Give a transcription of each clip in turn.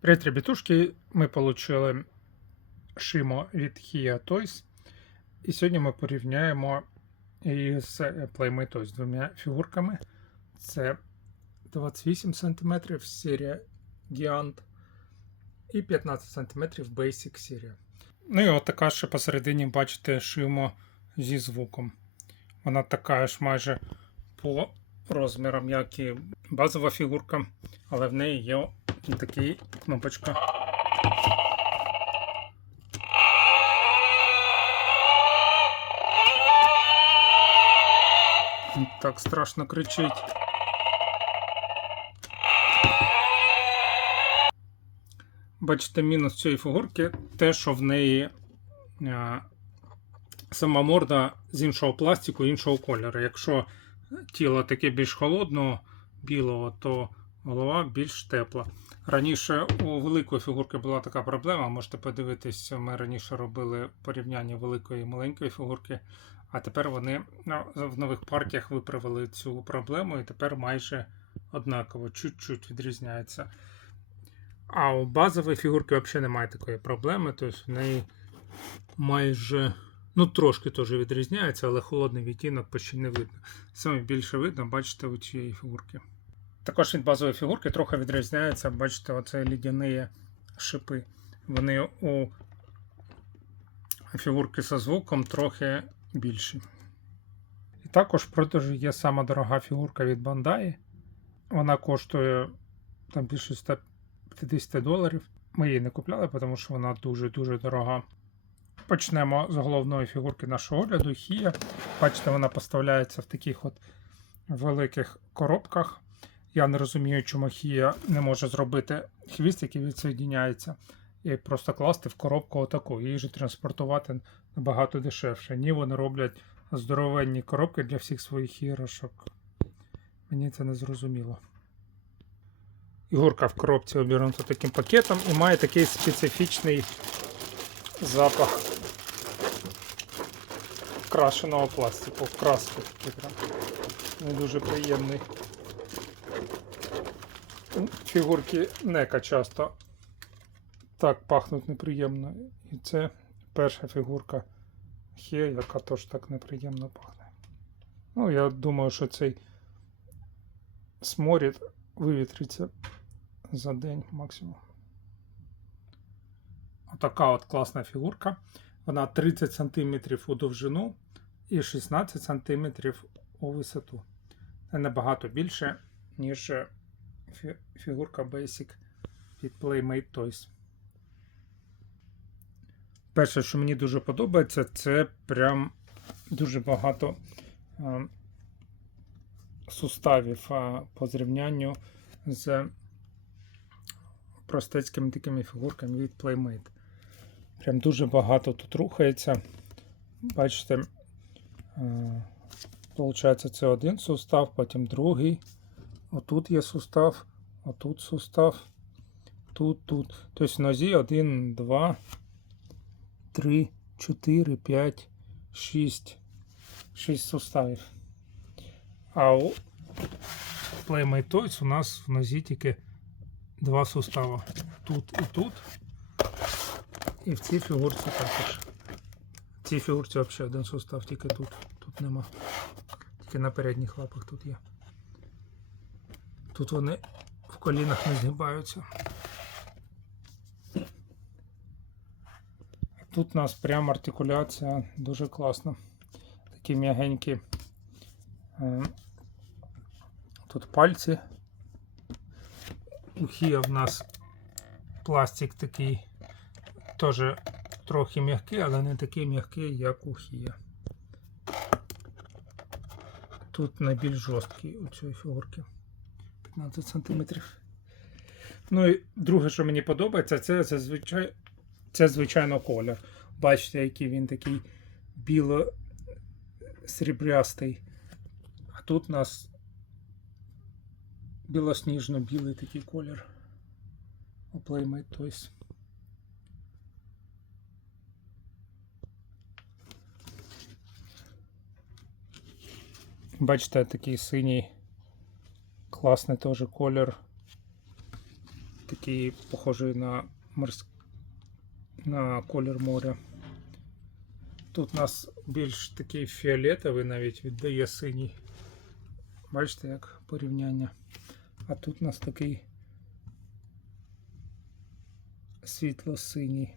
Привіт, ребятушки! Ми отримали шимо від Kia Toys. І сьогодні ми порівняємо її з Playmate Toys з двома фігурками. Це 28 см серія Giant і 15 см Basic серія. Ну і от така ще посередині, бачите, шимо зі звуком. Вона така ж майже по розмірам, як і базова фігурка, але в неї є і така кнопочка. Так страшно кричить. Бачите, мінус цієї фігурки те, що в неї сама морда з іншого пластику, іншого кольору. Якщо тіло таке більш холодного, білого, то голова більш тепла. Раніше у великої фігурки була така проблема. Можете подивитись, ми раніше робили порівняння великої і маленької фігурки. А тепер вони в нових партіях виправили цю проблему і тепер майже однаково, чуть-чуть відрізняється. А у базової фігурки взагалі немає такої проблеми, тобто в неї майже, трошки теж відрізняється, але холодний відтінок почти не видно. Саме більше видно, бачите, у цієї фігурки. Також від базової фігурки трохи відрізняється, бачите, оце лідяні шипи. Вони у фігурки зі звуком трохи більші. І також в продажі є сама дорога фігурка від Bandai. Вона коштує там більше $150. Ми її не купляли, тому що вона дуже-дуже дорога. Почнемо з головної фігурки нашого огляду. Хія. Бачите, вона поставляється в таких от великих коробках. Я не розумію, чому Хія не може зробити хвіст, який відсоєдняється, і просто класти в коробку отаку. Її ж транспортувати набагато дешевше. Ні, вони роблять здоровенні коробки для всіх своїх іграшок. Мені це не зрозуміло. Ігорка в коробці обернута таким пакетом і має такий специфічний запах крашеного пластику, краски такий прям не дуже приємний. Фігурки NECA часто так пахнуть неприємно. І це перша фігурка Хія, яка теж так неприємно пахне. Я думаю, що цей сморід вивітриться за день максимум. Отака от класна фігурка. Вона 30 см у довжину і 16 см у висоту. Це набагато більше, ніж фігурка Basic від Playmate Toys. Перше, що мені дуже подобається, це прям дуже багато суставів по зрівнянню з простецькими такими фігурками від Playmate. Прям дуже багато тут рухається. Бачите, виходить, це один сустав, потім другий. Отут є сустав, отут сустав, тут. Тобто в нозі 1, 2, 3, 4, 5, 6 суставів. А у Playmate Toys у нас в нозі тільки 2 сустава. Тут і тут. І в цій фігурці також. В цій фігурці взагалі один сустав, тільки тут. Тут нема. Тільки на передніх лапах тут є. Тут вони в колінах не згибаються. Тут у нас прямо артикуляція дуже класна. Такі м'ягенькі. Тут пальці. У Хія в нас пластик такий теж трохи м'який, але не такий м'який, як у Хія. Тут найбільш жорсткий у цієї фігурки. 15 см. Ну і друге, що мені подобається, це звичайно колір. Бачите, який він такий біло-сріблястий. А тут у нас білосніжно-білий такий колір у Playmate Toys. Бачите, такий синій, класний теж колір. такий похожий на на колір моря. Тут у нас більш такий фіолетовий, навіть віддає синій. Бачите, як порівняння. А тут у нас такий світло-синій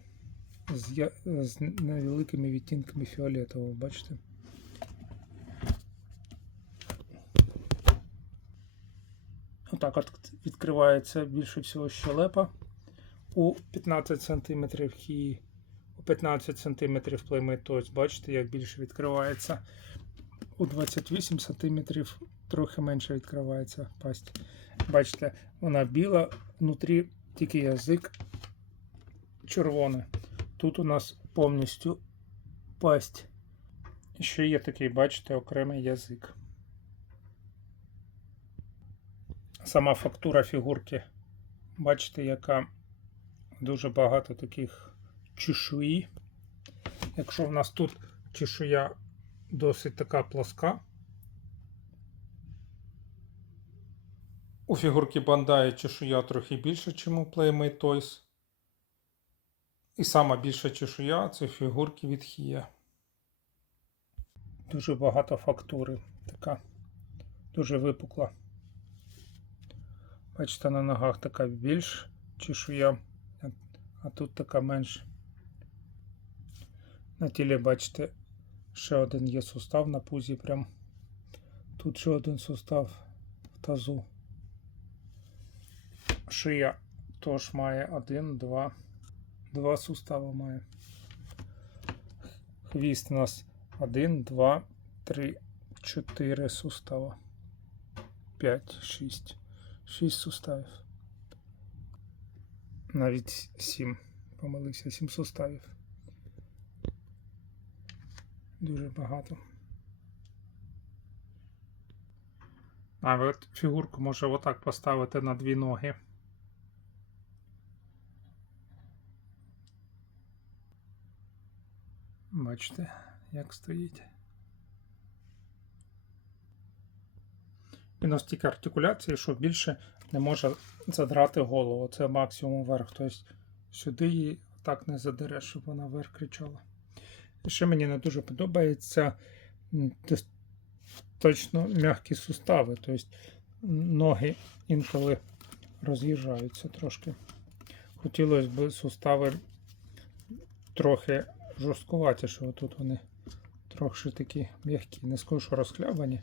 з невеликими відтінками фіолетового, бачите? Отак от відкривається більше всього щелепа у 15 см і у 15 см Playmate Toys. Бачите, як більше відкривається. У 28 см трохи менше відкривається пасть. Бачите, вона біла, внутрі тільки язик червоний. Тут у нас повністю пасть. І ще є такий, бачите, окремий язик. Сама фактура фігурки, бачите, яка дуже багато таких чешуї. Якщо в нас тут чешуя досить така плоска, у фігурки Bandai чешуя трохи більше, ніж у Playmate Toys. І сама більша чешуя це фігурки від Hia. Дуже багато фактури, така дуже випукла. Бачите, на ногах така більш чешуя, а тут така менш. На тілі, бачите, ще один є сустав на пузі, прям. Тут ще один сустав в тазу. Шия теж має два сустави має. Хвіст у нас 1, 2, 3, 4 сустава. 5, 6. 6 суставів. Навіть 7. Помилився, 7 суставів. Дуже багато. А от фігурку може отак поставити на дві ноги. Бачите, як стоїть. І настільки артикуляції, що більше не може задрати голову. Це максимум вверх. Тобто сюди її так не задереш, щоб вона вверх кричала. І ще мені не дуже подобається точно м'які сустави. Тобто ноги інколи роз'їжджаються трошки. Хотілося б сустави трохи жорсткуваті, що тут вони трохи такі м'які. Не скажу, що розхлябані.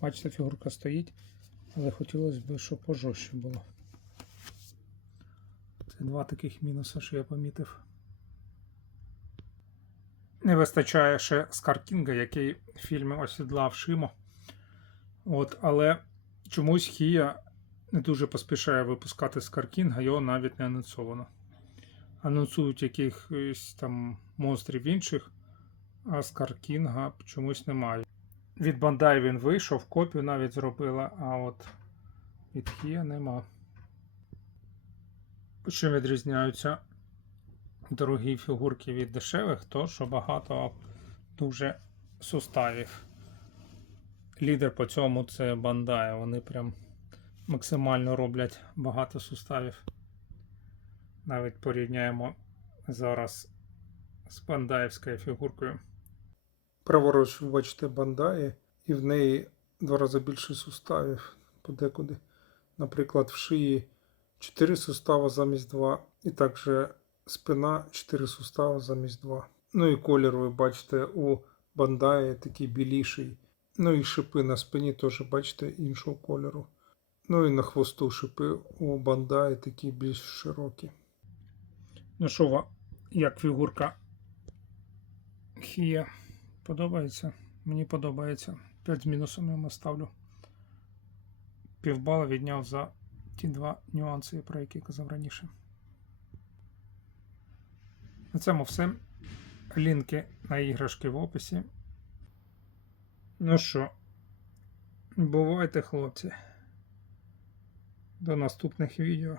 Бачите, фігурка стоїть, але хотілося б, щоб пожорстче було. Це два таких мінуси, що я помітив. Не вистачає ще Скар Кінга, який в фільмі осідлав Шимо. Але чомусь Hia не дуже поспішає випускати Скар Кінга, його навіть не анонсовано. Анонсують якихось там монстрів інших, а Скар Кінга чомусь немає. Від Bandai він вийшов, копію навіть зробила, а от від Hia нема. Чим відрізняються дорогі фігурки від дешевих, то що багато дуже суставів. Лідер по цьому це Bandai, вони прям максимально роблять багато суставів. Навіть порівняємо зараз з бандаївською фігуркою. Праворуч, ви бачите, Bandai, і в неї 2 рази більше суставів подекуди. Наприклад, в шиї 4 сустава замість 2, і також спина 4 сустава замість 2. Ну і колір, ви бачите, у Bandai такий біліший. Ну і шипи на спині теж, бачите, іншого кольору. Ну і на хвосту шипи у Bandai такі більш широкі. Ну що, як фігурка Hia? Подобається? Мені подобається. 5 з мінусом я ставлю. Півбала відняв за ті 2 нюанси, про які казав раніше. На цьому все. Лінки на іграшки в описі. Ну що, бувайте, хлопці. До наступних відео.